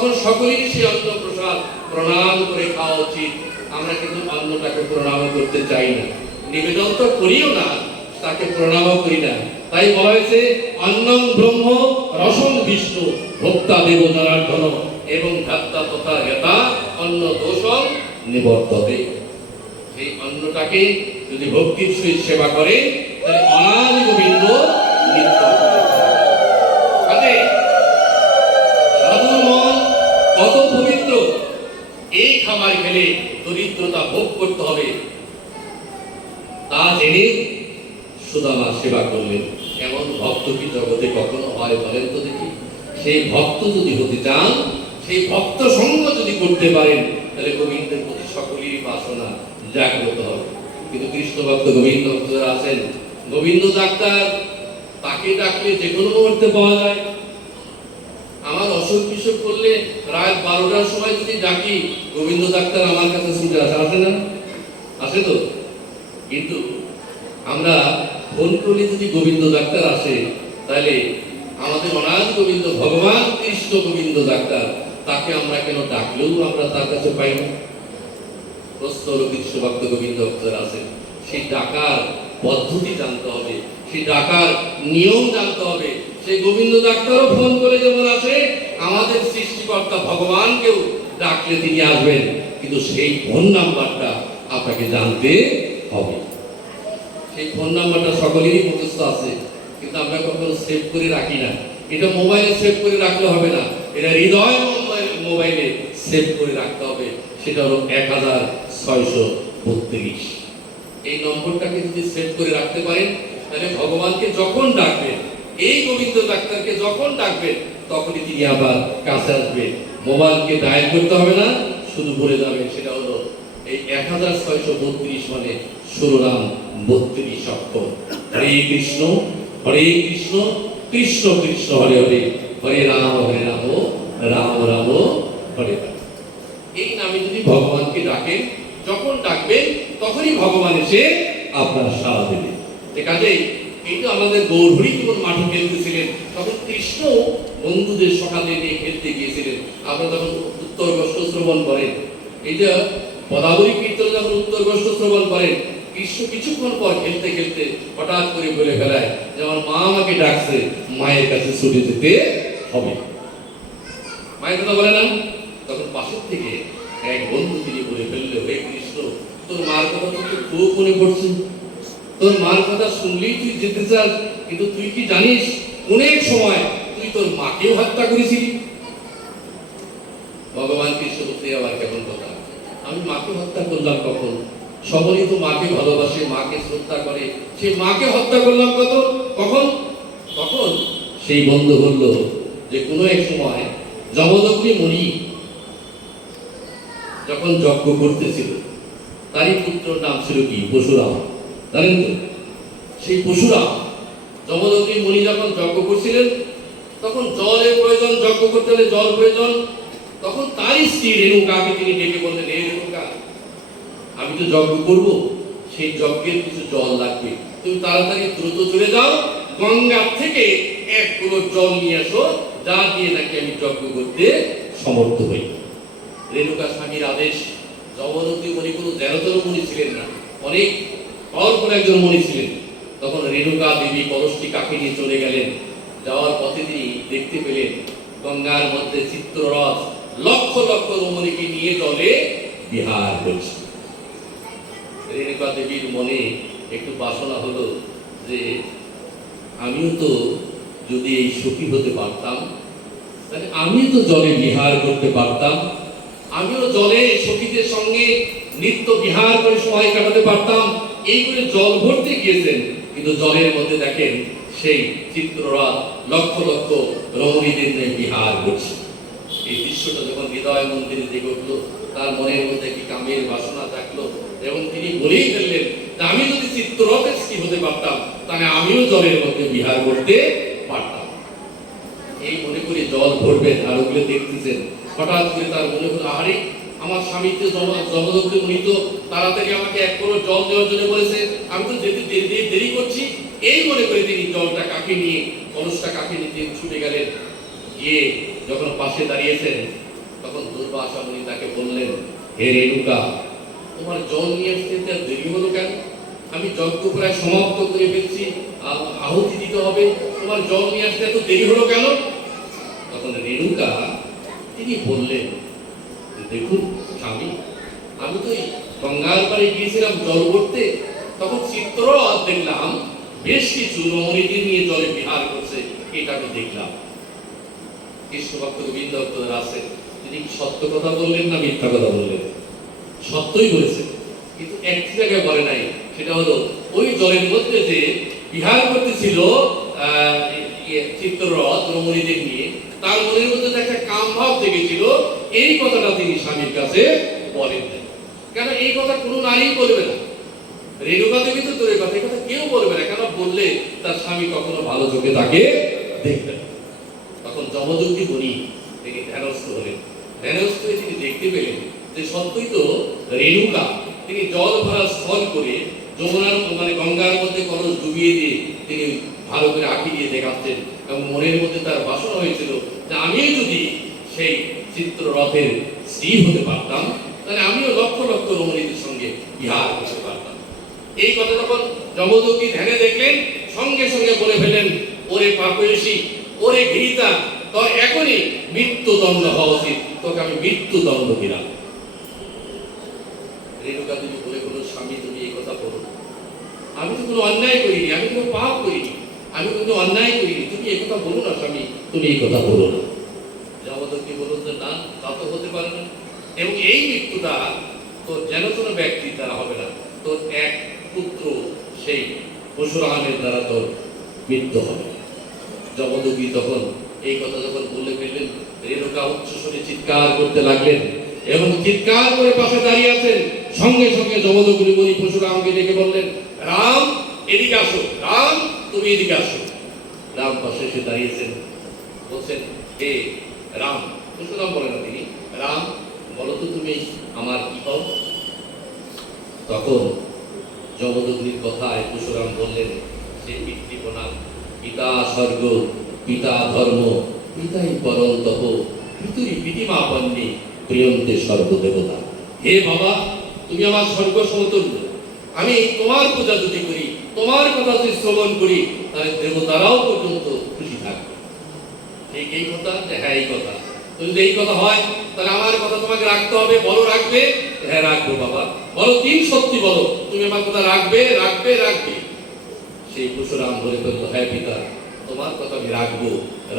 তখন সকলেই সেই অন্ন প্রসাদ প্রণাম করে খাওয়া উচিত। আমরা কিন্তু অন্নটাকে প্রণাম করতে চাই না। নিবেদন তো করিও না, তাকে প্রণামও করি না। তাই বলা হয়েছে, অন্নং ব্রহ্ম রসং বিষ্ণু ভোক্তা দেব জনার্দন এবং ধাত্তা তথা হেতা অন্ন দোষং নিবর্ততে। সেই অন্নটাকে যদি ভক্তির সহিত সেবা করে, তাহলে অনাদি গোবিন্দ নিত্য খাবার খেলে দরিদ্রতা ভোগ করতে হবে। তা জেনে সুদামা সেবা করলেন। এমন ভক্ত কি জগতে কখনো হয় বলেন তো দেখি। সেই ভক্ত যদি হতে চান, সেই ভক্ত সঙ্গ যদি করতে পারেন, তাহলে গোবিন্দের প্রতি সকলেরই বাসনা জাগ্রত হবে। কিন্তু কৃষ্ণ ভক্ত গোবিন্দ ভক্তরা আছেন। গোবিন্দ ডাক্তার, তাকে ডাকলে যে কোনো মুহূর্তে পাওয়া যায়। আমার অসুখ বিসুখ করলে রাত বারোটার সময় যদি ডাকি, গোবিন্দ ডাক্তার আমার কাছে ছুটে আসে। আসে না? আসে তো? কিন্তু আমরা ফোন করলে যদি গোবিন্দ ডাক্তার আসে, তাহলে আমাদের অনাথ গোবিন্দ, ভগবান কৃষ্ণ গোবিন্দ ডাক্তার, তাকে আমরা কেন ডাকলেও আমরা তার কাছে পাই না? হলো কৃষ্ণ গোবিন্দ ভক্তরা আছেন সেই ডাকার পদ্ধতি জানতে হবে, সেই ডাকার নিয়ম জানতে হবে সেই গোবিন্দ ডাক্তারও ফোন করে যেমন আসে আমাদের সৃষ্টিকর্তা ভগবানকেও ডাকলে তিনি আসবেন, কিন্তু সেই ফোন নাম্বারটা আপনাকে জানতে হবে। সেই ফোন নাম্বারটা সকলেরই মুখস্থ আছে, কিন্তু আমরা কখনো সেভ করে রাখি না। এটা মোবাইলে সেভ করে রাখলে হবে না, এটা হৃদয় মোবাইলে সেভ করে রাখতে হবে, সেটা হলো এক হাজার ছয়শো বত্রিশ। এই নম্বরটাকে যদি সেভ করে রাখতে পারেন, তাহলে ভগবানকে যখন ডাকবেন এই গোবিন্দ ডাক্তারকে যখন ডাকবেন, তখনই তিনি আবার কাছে আসবেন। মোবাইলকে ডায়াল করতে হবে না, শুধু বলে যাবেন সেটা হলো, এই এক হাজার ছয়শো বত্রিশ মানে ষোলো নাম বত্রিশ অক্ষর। হরে কৃষ্ণ হরে কৃষ্ণ কৃষ্ণ কৃষ্ণ, হরে হরে হরে রাম হরে রাম রাম রাম, হরে হরে। এই নামে যদি ভগবানকে ডাকেন, যখন ডাকবেন, তখনই ভগবান এসে আপনার সাড়া দেবে কাজেই এই তো আমাদের গৌরহরি যখন মাঠে খেলতেছিলেন, তখন কৃষ্ণ বন্ধুদের সকালে নিয়ে খেলতে গিয়েছিলেন। আপনারা তখন উত্তর গোষ্ঠ শ্রবণ করেন, এই যে পদাবলী কীর্তন যখন উত্তর গোষ্ঠ শ্রবণ করেন, কৃষ্ণ কিছুক্ষণ পর খেলতে খেলতে হঠাৎ করে বলে ফেলায় যে আমার মা আমাকে ডাকছে, মায়ের কাছে ছুটে যেতে হবে। মায়ের কথা বলে না? তখন পাশের থেকে এক বন্ধু তিনি বলে ফেললে হে কৃষ্ণ, তোর মার কথা তো খুব মনে পড়ছে। তোর মার কথা শুনলেই তুই যেতে চাস, কিন্তু তুই কি জানিস, অনেক সময় তুই তোর মাকেও হত্যা করেছিলি? ভগবান কৃষ্ণ আবার কেমন কথা? আমি মাকে হত্যা করলাম কখন? সবারই তো মাকে ভালোবাসে, মাকে শ্রদ্ধা করে। সে মাকে হত্যা করলাম কত? কখন? তখন সেই বন্ধু বলল যে কোনো এক সময় যমদগ্নি মুনি যখন যজ্ঞ করতেছিল, তারই পুত্রর নাম ছিল কি? পশুরাম জানেন তো সেই পশুরাম যমদগ্নি মুনি যখন যজ্ঞ করছিলেন, তখন জলের প্রয়োজন, যজ্ঞ করতে হলে জল প্রয়োজন, তখন তারই স্ত্রী রেণুকাকে তিনি ডেকে বললেন এই রেণুকা, আমি তো যজ্ঞ করব, সেই যজ্ঞের কিছু জল লাগবে। তুমি তাড়াতাড়ি দ্রুত চলে যাও গঙ্গা থেকে এক পুরো জল নিয়ে আসো, যা দিয়ে নাকি আমি যজ্ঞ করতে সমর্থ হই। রেণুকা স্বামীর আদেশ জগদগ্নি মণি কোনো দেরতর মণি ছিলেন না। অনেক পাওয়ারফুল একজন মণি ছিলেন। তখন রেণুকা দেবী কলসটি কাকে নিয়ে চলে গেলেন, যাওয়ার পথে তিনি দেখতে পেলেন গঙ্গার মধ্যে চিত্ররথ লক্ষ লক্ষ রমণীকে নিয়ে জলে বিহার করছে রেণুকা দেবীর মনে একটু বাসনা হলো যে, আমিও তো যদি এই সুখী হতে পারতাম, তাহলে আমিও তো জলে বিহার করতে পারতাম। আমিও জলে সখীদের সঙ্গে নিত্য বিহার করে সময় কাটাতে পারতাম। এই করে জল ভরতে গিয়েছেন, কিন্তু জলের মধ্যে দেখেন সেই চিত্ররা লক্ষ লক্ষ রমণীদের বিহার করছে। এই দৃশ্যটা যখন হৃদয় মন্দিরে দেখে উঠল, তার মনের মধ্যে কি কামের বাসনা থাকল, এবং তিনি বলেই ফেললেন আমি যদি চিত্ররথের স্ত্রী হতে পারতাম, তাহলে আমিও জলের মধ্যে বিহার করতে পারতাম। এই মনে করে জল ভরবেন আর ওগুলো দেখতেছেন। হঠাৎ করে তার মনে হলো আরে আমার স্বামী তো জগদগ্নি উনি তো তাড়াতাড়ি আমাকে এক করো জল দেওয়ার জন্য বলেছে। আমি তো যেতে দেরি, দেরি- করছি। এই মনে করে তিনি জলটা কাকে নিয়ে, কলসটা কাকে নিয়ে ছুটে গেলেন। গিয়ে যখন পাশে দাঁড়িয়েছেন, তখন দুর্বাসা মুনি তাকে বললেন, হে রেণুকা, তোমার জল নিয়ে আসতে এত দেরি হলো কেন? আমি যজ্ঞ প্রায় সমাপ্ত করে ফেলছি। আহুতি দিতে হবে। তোমার জল নিয়ে আসতে এত দেরি হলো কেন? তখন রেণুকা তিনি বললেন দেখুন স্বামী আমি তো গঙ্গার পাড়ে গিয়েছিলাম জল করতে তখন চিত্র দেখলাম, বেশ কিছু রমণীদের নিয়ে জলে বিহার করছে, এটা আমি দেখলাম। কৃষ্ণ ভক্ত গোবিন্দ ভক্তদের তিনি সত্য কথা বললেন না মিথ্যা কথা বললেন? সত্যই কিন্তু একটি জায়গায় বলে নাই, সেটা হলো, ওই জলের মধ্যে যে বিহার করতেছিল চিত্ররথ রমণীদের নিয়ে, তার মনের মধ্যে একটা কাম ভাব এই কথাটা তিনি স্বামীর কাছে বলেন। কেন এই কথা কোনো নারী বলবে না? রেণুকা দেবী তো দূরের কথা, এই কথা কেউ বলবে না। কেন বললে তার স্বামী কখনো ভালো চোখে তাকে দেখবে তখন জমদগ্নি বনি তিনি ধ্যানস্থ হলেন। ধ্যানস্থ হয়ে তিনি দেখতে পেলেন যে সত্যই তো রেণুকা তিনি জল ভরা স্থল করে যমুনার মানে গঙ্গার মধ্যে কলস ডুবিয়ে দিয়ে তিনি ভালো করে আঁকি দিয়ে দেখাচ্ছেন এবং মনের মধ্যে তার বাসনা হয়েছিল যে আমিও যদি সেই চিত্ররথের স্ত্রী হতে পারতাম, তাহলে আমিও লক্ষ লক্ষ রমণীদের সঙ্গে বিহার করতে পারতাম। এই কথা যখন জমদগ্নি ধ্যানে দেখলেন, সঙ্গে সঙ্গে বলে ফেলেন ওরে পাপয়সী ওরে ঘৃতা তোর এখনই মৃত্যুদণ্ড হওয়া উচিত, তোকে আমি মৃত্যুদণ্ড দিলাম। রেণুকা দেবী বলে কোনো স্বামী, তুমি এই কথা বলো। আমি তো কোনো অন্যায় করিনি, আমি কোনো পাপ করিনি, আমি কোনো অন্যায় করিনি। তুমি এই কথা বলো না, স্বামী, তুমি এই কথা বলো না। জমদগ্নি বলুন যে, না, তা তো হতে পারে না। এবং এই মৃত্যুটা তোর যেন কোনো ব্যক্তির দ্বারা হবে না, তোর এক পুত্র সেই পরশুরামের দ্বারা তোর মৃত্যু হবে। জমদগ্নি তখন এই কথা যখন বলে ফেললেন, রেণুকা উচ্চ উচ্চস্বরে চিৎকার করতে লাগলেন এবং চিৎকার করে পাশে দাঁড়িয়ে আছেন। সঙ্গে সঙ্গে জমদগ্নি বলি পরশুরামকে ডেকে বললেন, রাম, এদিকে আসো, রাম, তুমি এদিকে আসো। রাম পাশে এসে দাঁড়িয়েছেন। বলছেন হে রাম। পরশুরাম বলে না তিনি, রাম, বলো তো তুমি আমার কি হও তখন জগদগ্নির কথায় পরশুরাম বললেন, সে পিতৃ প্রণাম। পিতা স্বর্গ, পিতা ধর্ম, পিতাই পরম তপ পিতুরি পিতিমা পন্নী প্রিয়ন্তে সর্বদেবতা হে বাবা, তুমি আমার স্বর্গ সমতুল্য। আমি তোমার পূজা যদি করি, তোমার কথা যদি শ্রবণ করি, তাহলে দেবতারাও পর্যন্ত খুশি ঠিক এই কথা হ্যাঁ এই কথা। তো যদি এই কথা হয়, তাহলে আমার কথা তোমাকে রাখতে হবে, বলো রাখবে হ্যাঁ রাখব বাবা। বলো তিন সত্যি বলো, তুমি আমার কথা রাখবে রাখবে রাখবে। সেই পরশুরাম বলে ফেলল হ্যাঁ পিতা, তোমার কথা আমি রাখব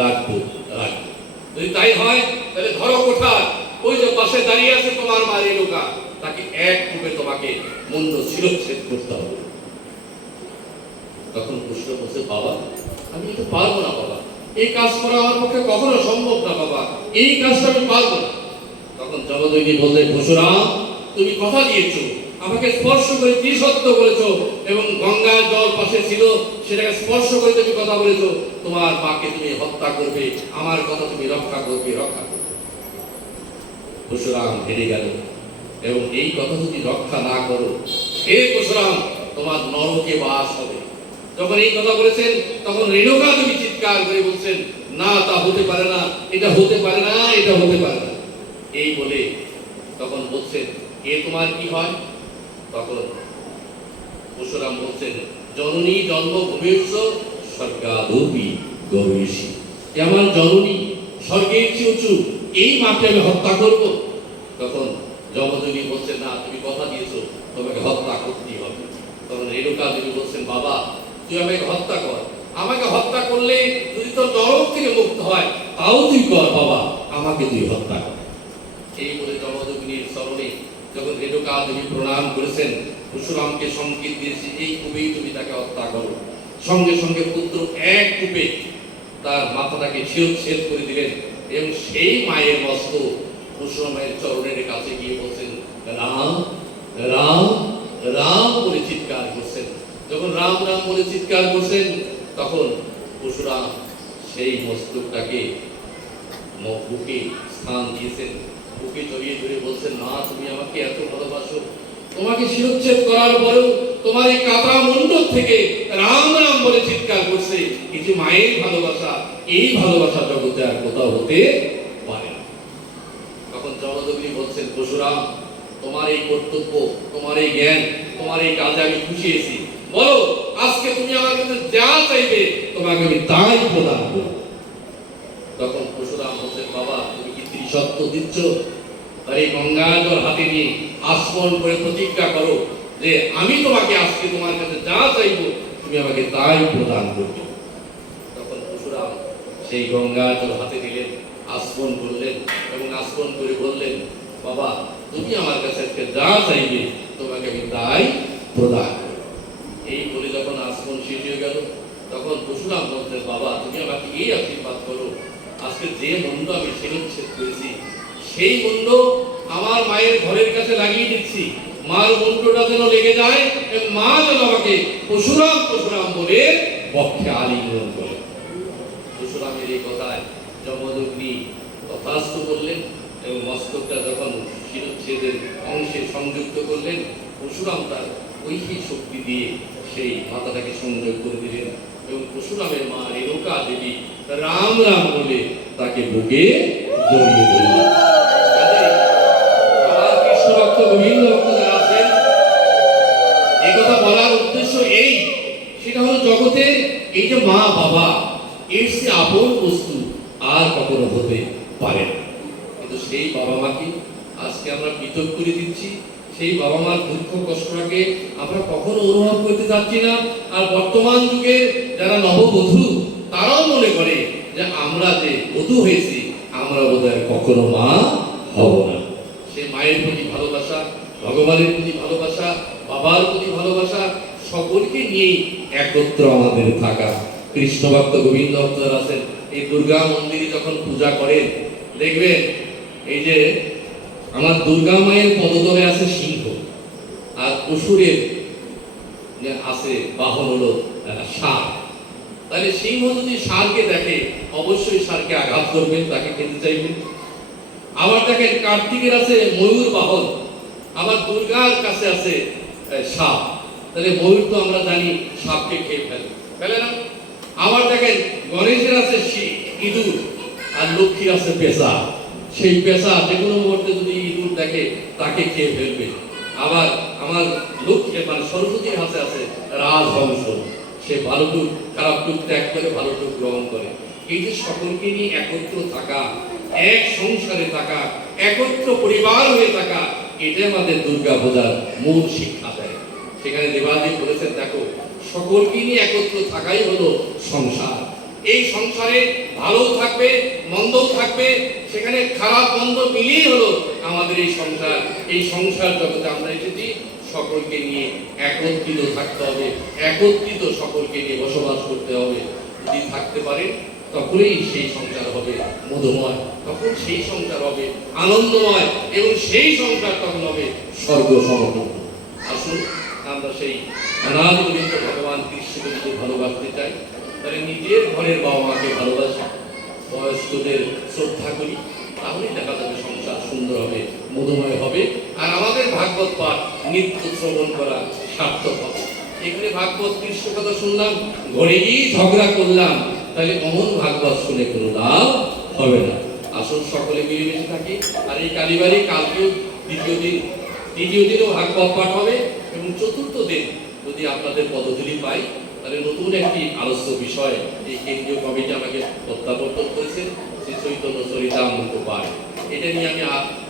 রাখব রাখব। যদি তাই হয়, তাহলে ধরো কোঠার, ওই যে পাশে দাঁড়িয়ে আছে তোমার মা রেণুকা তাকে এক রূপে তোমাকে মুন্ড শিরচ্ছেদ করতে হবে। তখন কৃষ্ণ বলছে বাবা, আমি এটা পারব না, বাবা। এই কাজ করা আমার পক্ষে কখনো সম্ভব না, বাবা। এই কাজটা আমি পারব না। তখন জগদৈনী বললেন পরশুরাম তুমি কথা দিয়েছ, আমাকে স্পর্শ করে ত্রিসত্য করেছ এবং গঙ্গার জল পাশে ছিল, সেটাকে স্পর্শ করে তুমি কথা বলেছ। তোমার মাকে তুমি হত্যা করবে, আমার কথা তুমি রক্ষা করবে রক্ষা করবে। পরশুরাম হেরে গেল। এবং এই কথা যদি রক্ষা না করো, হে পরশুরাম তোমার নরকে বাস হবে। যখন এই কথা বলেছেন, তখন রেণুকা দেবী চিৎকার করে বলছেন, না, তা হতে পারে না, এটা হতে পারে না, এটা হতে পারে না। এই বলে তখন বলছেন, এ তোমার কি হয়? তখন পরশুরাম বলছেন, জননী জন্মভূমিষ্য স্বর্গাদপি গৌরীষী এ আমার জননী, স্বর্গের চেয়ে উঁচু, এই মাকে আমি হত্যা করব। তখন জমদেবী বলছেন, না, তুমি কথা দিয়েছ, তোমাকে হত্যা করতেই হবে। তখন রেণুকা দেবী বলছেন, বাবা তুই আমাকে হত্যা কর। আমাকে হত্যা করলে যদি তোর নরক থেকে মুক্ত হয়, তাও তুই কর বাবা, আমাকে তুই হত্যা কর। এই বলে জমদগ্নির স্মরণে যখন রেণুকা দেবী প্রণাম করেছেন, পরশুরামকে সংকেত দিয়েছে এই কূপেই তুমি তাকে হত্যা করো। সঙ্গে সঙ্গে পুত্র এক কূপে তার মাথাটাকে ছেদ করে দিলেন এবং সেই মায়ের মস্ত পরশুরামের চরণের কাছে গিয়ে বলছেন, রাম রাম রাম বলে চিৎকার করছেন। যখন রাম রাম বলে চিৎকার করছেন, তখন পরশুরাম সেই মস্তকটাকে বুকে স্থান দিয়েছেন। বুকে জড়িয়ে ধরে বলছেন না তুমি আমাকে এত ভালোবাসো। তোমাকে শিরোচ্ছেদ করার পরেও তোমার এই কাটা মণ্ডপ থেকে রাম রাম বলে চিৎকার করছে। কিছু মায়ের ভালোবাসা, এই ভালোবাসা জগতে আর কোথাও হতে পারে না। তখন জমদগ্নি বলছেন, পরশুরাম, তোমার এই কর্তব্য, তোমার এই জ্ঞান, তোমার এই কাজে আমি খুশি হয়েছি বলো, আজকে তুমি আমার কাছে যা চাইবে তোমাকে আমি তাই প্রদান করব। তখন পরশুরাম বলছেন, বাবা, তুমি কি ত্রিসত্য দিচ্ছ? আর এই গঙ্গা হাতে নিয়ে আসমন করে প্রতিজ্ঞা করো যে আমি তোমাকে আজকে তোমার কাছে যা চাইব, তুমি আমাকে তাই প্রদান করবে। তখন পরশুরাম সেই গঙ্গা জল হাতে দিলেন আসমন করলেন এবং আসমন করে বললেন, বাবা, তুমি আমার কাছে আজকে যা চাইবে, তোমাকে আমি তাই প্রদান যখন শেষ হয়ে গেল, তখন পরশুরাম বলতেন বাবা, তুমি আমাকে এই আশীর্বাদ করো। আজকে যে মন্দ আমি শিরচ্ছেদ করেছি, সেই মন্দ আমার মায়ের ঘরের কাছে লাগিয়ে দিচ্ছি। মার মন্ত্রটা যেন লেগে যায় মা যেন আমাকে পরশুরাম পরশুরাম বলে বক্ষে আলিঙ্গন করে। পরশুরামের এই কথায় যমদগ্নি তথাস্থ করলেন এবং মস্তকটা যখন শিরচ্ছেদের অংশে সংযুক্ত করলেন পরশুরাম তার ঐহী শক্তি দিয়ে সেই মাথাটাকে সংযোগ করে দিলেন এবং পরশুরামের মা রেণুকা দেবী রাম রাম বলে তাকে বুকে জড়িয়ে আছেন, এই বলার উদ্দেশ্য এই। সেটা হলো জগতের এই যে মা বাবা, এর সে আপন বস্তু আর কখনো হতে পারে না। কিন্তু সেই বাবা মাকে আজকে আমরা পৃথক করে দিচ্ছি। সেই বাবা মার দুঃখ, কষ্টটাকে আমরা কখনো অনুভব করতে চাচ্ছি না। আর বর্তমান যুগে যারা নববধূ, তারাও মনে করে যে আমরা যে বধূ হয়েছি, আমরা বোধহয় কখনো মা হব না। সে মায়ের প্রতি ভালোবাসা, ভগবানের প্রতি ভালোবাসা, বাবার প্রতি ভালোবাসা, সকলকে নিয়েই একত্র আমাদের থাকা। কৃষ্ণ ভক্ত গোবিন্দ ভক্ত যারা আছেন, এই দুর্গা মন্দিরে যখন পূজা করেন, দেখবেন এই যে আমার দুর্গা মায়ের পদতলে আছে সিংহ, আর অসুরের আছে বাহন হলো ষাঁড়। তাহলে সিংহ যদি ষাঁড়কে দেখে, অবশ্যই ষাঁড়কে আঘাত করবেন তাকে খেতে চাইবেন আবার দেখেন কার্তিকের আছে ময়ূর বাহন, আবার দুর্গার কাছে আছে সাপ। তাহলে ময়ূর তো আমরা জানি সাপকে খেয়ে ফেলে। ফেলে না? আবার দেখেন গণেশের আছে ইঁদুর, আর লক্ষ্মীর আছে পেশা সেই পেশা যে কোনো মুহূর্তে যদি ইঁদুর দেখে, তাকে খেয়ে ফেলবে। আবার আমার লক্ষ্মী মানে সরস্বতীর হাতে আছে রাজবংশ। সে ভালোটুক খারাপটুক ত্যাগ করে ভালোটুক গ্রহণ করে। এই যে সকলকে নিয়ে একত্র থাকা, এক সংসারে থাকা, একত্র পরিবার হয়ে থাকা এটা আমাদের দুর্গা পূজার মূল শিক্ষা দেয়। সেখানে দেবাদেব বলেছেন, দেখো, সকলকে নিয়ে একত্র থাকাই হলো সংসার। এই সংসারে ভালো থাকবে, মন্দও থাকবে। সেখানে খারাপ, মন্দ মিলিয়ে হলো আমাদের এই সংসার। এই সংসার জগতে আমরা এসেছি সকলকে নিয়ে একত্রিত থাকতে হবে, একত্রিত সকলকে নিয়ে বসবাস করতে হবে। যদি থাকতে পারে, তখনই সেই সংসার হবে মধুময়, তখন সেই সংসার হবে আনন্দময়, এবং সেই সংসার তখন হবে স্বর্গ সমগ্র আসুন, আমরা সেই গোবিন্দ ভগবান কৃষ্ণকে যদি ভালোবাসতে চাই তাহলে নিজের ঘরের বাবা মাকে ভালোবাসি, বয়স্কদের শ্রদ্ধা করি, তাহলেই দেখা যাবে সংসার সুন্দর হবে, মধুময় হবে। আর আমাদের ভাগবত পাঠ, নিত্য শ্রবণ করা সার্থক হবে। এখানে ভাগবত কৃষ্ণ কথা শুনলাম ঘরে ঝগড়া করলাম, তাহলে অমন ভাগবত শুনে কোনো লাভ হবে না। আসুন সকলে মিলেমিশে থাকি। আর এই কালীবাড়ি কালকেও দ্বিতীয় দিন, তৃতীয় দিনও ভাগবত পাঠ হবে, এবং চতুর্থ দিন যদি আপনাদের পদধূলি পাই তাহলে নতুন একটি আলোচ্য বিষয় এই কেন্দ্রীয় কমিটি আমাকে প্রত্যাবর্তন করেছে শ্রী চৈতন্য চরিতামৃত পাঠ এটা নিয়ে আমি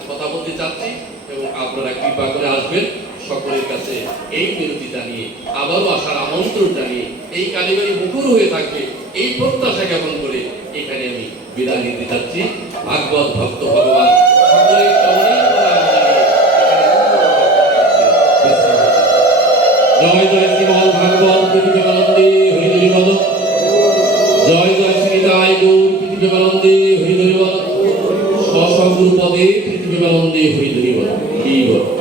কথা বলতে চাচ্ছি এবং আপনারা কৃপা করে আসবেন সকলের কাছে এই বিরতি জানিয়ে, আবারও আসার আমন্ত্রণ জানিয়ে, এই কালীবাড়ি মুখর হয়ে থাকবে, এই প্রত্যাশা জ্ঞাপন করে এখানে আমি বিদায় নিতে চাচ্ছি ভাগবত ভক্ত ভগবান। জয় জয় শ্রীমদ ভাগবত গৌর পৃথিবীকানন্দে হরিধরি বল। স্বস্বগুরু পদে পৃথিবীকানন্দে হরিধরি বল। হরি বল বল?